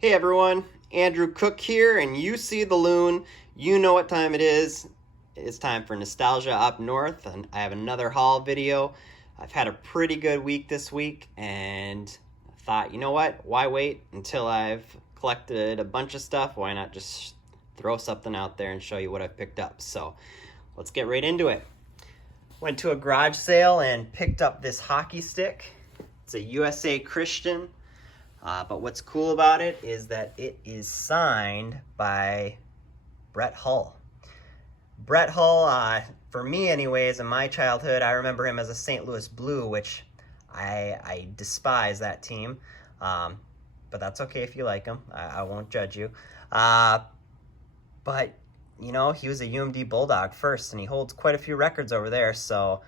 Hey everyone, Andrew Cook here, and you see the loon. You know what time it is. It's time for Nostalgia Up North, and I have another haul video. I've had a pretty good week this week, and I thought, you know what? Why wait until I've collected a bunch of stuff? Why not just throw something out there and show you what I've picked up? So let's get right into it. Went to a garage sale and picked up this hockey stick. It's a USA Christian. But what's cool about it is that it is signed by Brett Hull. Brett Hull, for me anyways, in my childhood, I remember him as a St. Louis Blue, which I despise that team. But that's okay if you like him. I won't judge you. But, you know, he was a UMD Bulldog first, and he holds quite a few records over there. So,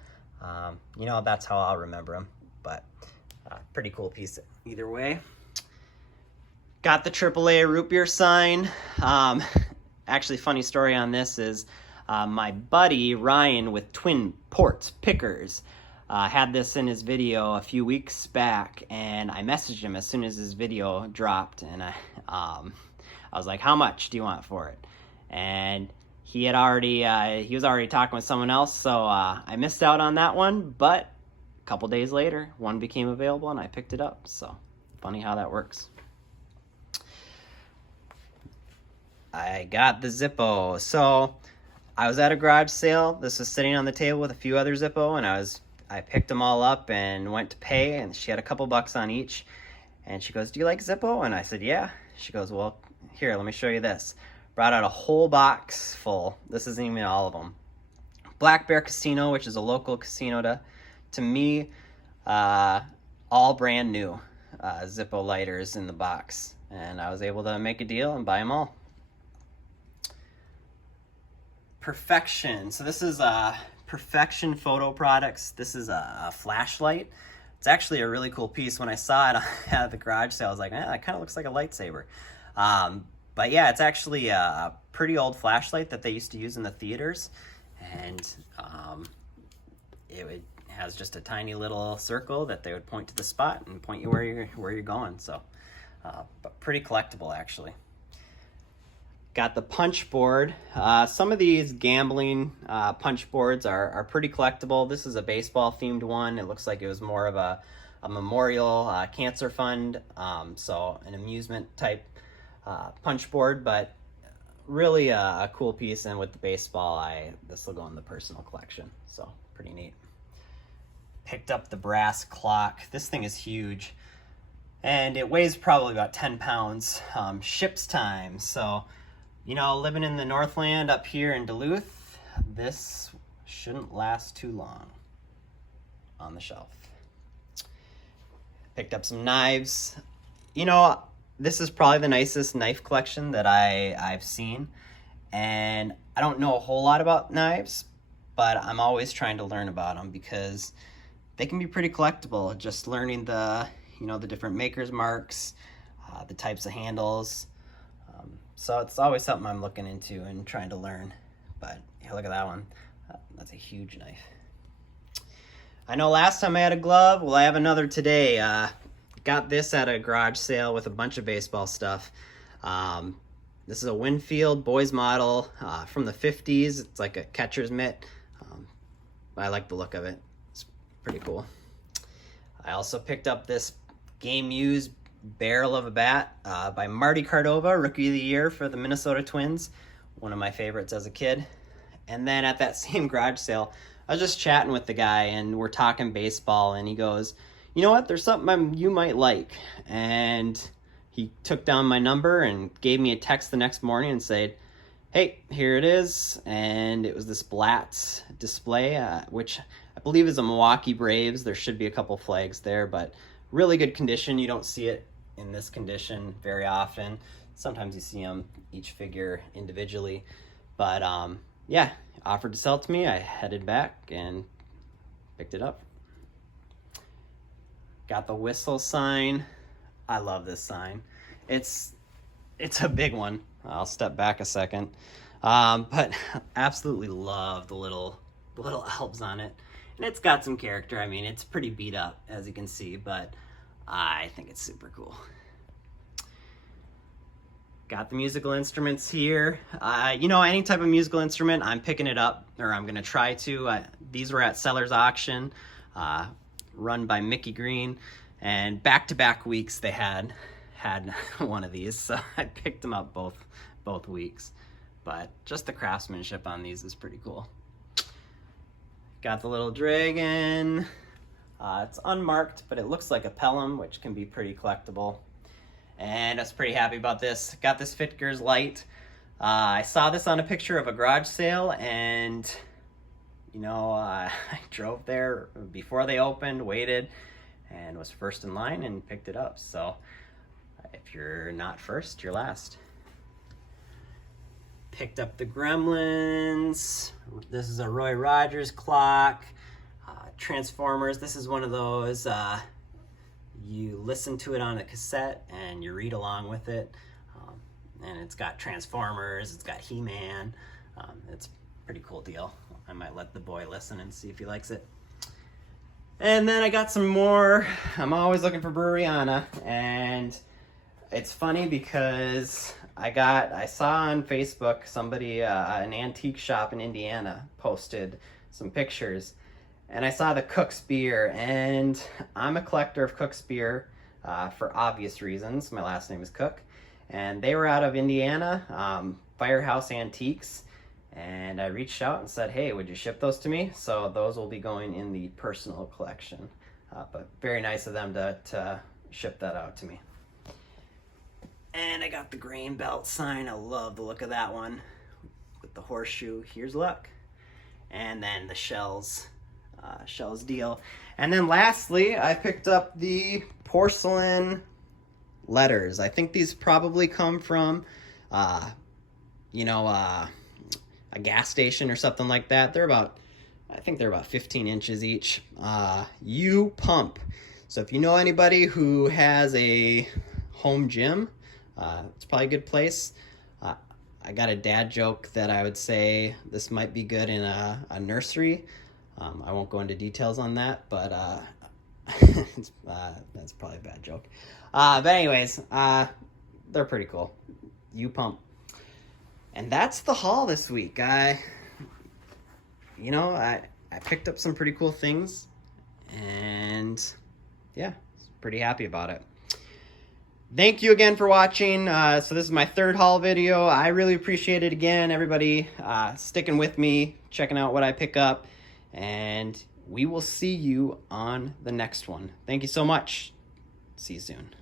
you know, that's how I'll remember him. But pretty cool piece either way. Got the AAA root beer sign. Actually, funny story on this is my buddy Ryan with Twin Ports Pickers had this in his video a few weeks back, and I messaged him as soon as his video dropped, and I was like, "How much do you want for it?" And he was already talking with someone else, so I missed out on that one. But a couple days later, one became available, and I picked it up. So funny how that works. I got the Zippo. So I was at a garage sale. This was sitting on the table with a few other Zippo, and I picked them all up and went to pay, and she had a couple bucks on each. And she goes, "Do you like Zippo?" And I said, "Yeah." She goes, "Well, here, let me show you this." Brought out a whole box full. This isn't even all of them. Black Bear Casino, which is a local casino to me, all brand new Zippo lighters in the box. And I was able to make a deal and buy them all. Perfection. So this is Perfection Photo Products. This is a flashlight. It's actually a really cool piece. When I saw it at the garage sale, I was like, that kind of looks like a lightsaber. But yeah, it's actually a pretty old flashlight that they used to use in the theaters. And it has just a tiny little circle that they would point to the spot and point you where you're going. So, but pretty collectible actually. Got the punch board. Some of these gambling punch boards are pretty collectible. This is a baseball themed one. It looks like it was more of a memorial cancer fund, so an amusement type punch board, but really a cool piece. And with the baseball, this will go in the personal collection, so pretty neat. Picked up the brass clock. This thing is huge, and it weighs probably about 10 pounds. Ships time, so you know, living in the Northland up here in Duluth, this shouldn't last too long on the shelf. Picked up some knives. You know, this is probably the nicest knife collection that I've seen. And I don't know a whole lot about knives, but I'm always trying to learn about them because they can be pretty collectible. Just learning the different makers marks, the types of handles. So it's always something I'm looking into and trying to learn. But here, look at that one. That's a huge knife. I know last time I had a glove. Well, I have another today. Got this at a garage sale with a bunch of baseball stuff. This is a Winfield boys model from the 50s. It's like a catcher's mitt. I like the look of it. It's pretty cool. I also picked up this game used barrel of a bat by Marty Cardova, Rookie of the Year for the Minnesota Twins. One of my favorites as a kid. And then at that same garage sale, I was just chatting with the guy, and we're talking baseball, and he goes, "You know what, there's something you might like." And he took down my number and gave me a text the next morning and said, "Hey, here it is." And it was this Blatz display, which I believe is a Milwaukee Braves. There should be a couple flags there, but really good condition. You don't see it in this condition very often. Sometimes you see them each figure individually, but yeah, offered to sell it to me. I headed back and picked it up. Got the whistle sign. I love this sign. It's a big one. I'll step back a second, but absolutely love the little elves on it, and it's got some character. I mean, it's pretty beat up as you can see, but I think it's super cool. Got the musical instruments here. You know, any type of musical instrument, I'm picking it up, or I'm gonna try to. These were at Seller's Auction, run by Mickey Green, and back-to-back weeks they had one of these, so I picked them up both weeks. But just the craftsmanship on these is pretty cool. Got the little dragon. It's unmarked, but it looks like a Pelham, which can be pretty collectible. And I was pretty happy about this. Got this Fitkers light. I saw this on a picture of a garage sale, and you know, I drove there before they opened, waited, and was first in line and picked it up. So if you're not first, you're last. Picked up the Gremlins. This is a Roy Rogers clock. Transformers. This is one of those, you listen to it on a cassette and you read along with it. And it's got Transformers, it's got He-Man. It's a pretty cool deal. I might let the boy listen and see if he likes it. And then I got some more. I'm always looking for Bruriana, and it's funny because I saw on Facebook somebody, an antique shop in Indiana posted some pictures, and I saw the Cook's beer, and I'm a collector of Cook's beer for obvious reasons. My last name is Cook, and they were out of Indiana, Firehouse Antiques, and I reached out and said, hey, would you ship those to me? So those will be going in the personal collection, but very nice of them to ship that out to me. And I got the Grain Belt sign. I love the look of that one with the horseshoe. Here's luck. And then the shells deal. And then lastly, I picked up the porcelain letters. I think these probably come from, you know, a gas station or something like that. I think they're about 15 inches each. U-Pump. So if you know anybody who has a home gym, it's probably a good place. I got a dad joke that I would say this might be good in a nursery. I won't go into details on that, but that's probably a bad joke. But anyways, they're pretty cool. U-Pump. And that's the haul this week. I picked up some pretty cool things, and yeah, pretty happy about it. Thank you again for watching. So this is my third haul video. I really appreciate it again, everybody sticking with me, checking out what I pick up, and we will see you on the next one. Thank you so much. See you soon.